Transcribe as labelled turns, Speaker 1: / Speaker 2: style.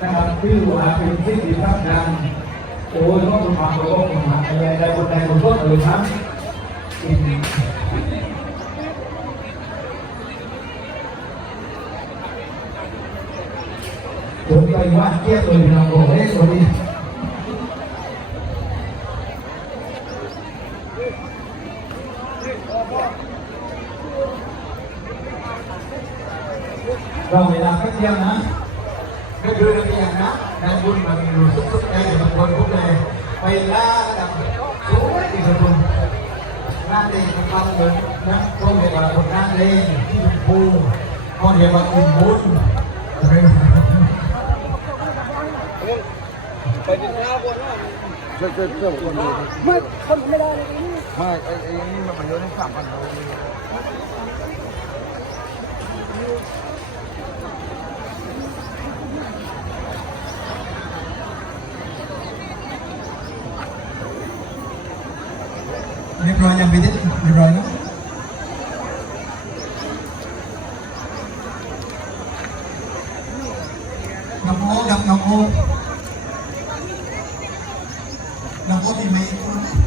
Speaker 1: นะครับชื่อว่าเป็นที่ดีพักดังโอ้ยต้องมาโอ้ยต้องมาอะไรใดคนใดคนต้นเลยครับผมไปว่าเกี้ยเลยนะโอ้ยสวัสดีเราเวลาแค่เที่ยวนะ ก็คือเราอย่างนะงานบุญมันอยู่สุดๆเลยบางคนพวกเลยไปล่ากับสวยที่สุดคุณงานเล่นกับเราเลยนะก็เรียกว่าคนงานเล่นที่เป็นผู้ก็เรียกว่าอุ่นบุญ
Speaker 2: ไปกินข้าวบนว่า
Speaker 3: เอเชื่อเชื่อคนดู
Speaker 2: ไม่คนไม่ได้เลย
Speaker 3: ไม่ไอ้ไอ้นี่มันเยอะทั้งสามพันเลย
Speaker 1: เรียบร้อยยังไปดิเรียบร้อยแล้วน้องโอ๊ครับน้องโอ๊น้องโอ๊มีเมย์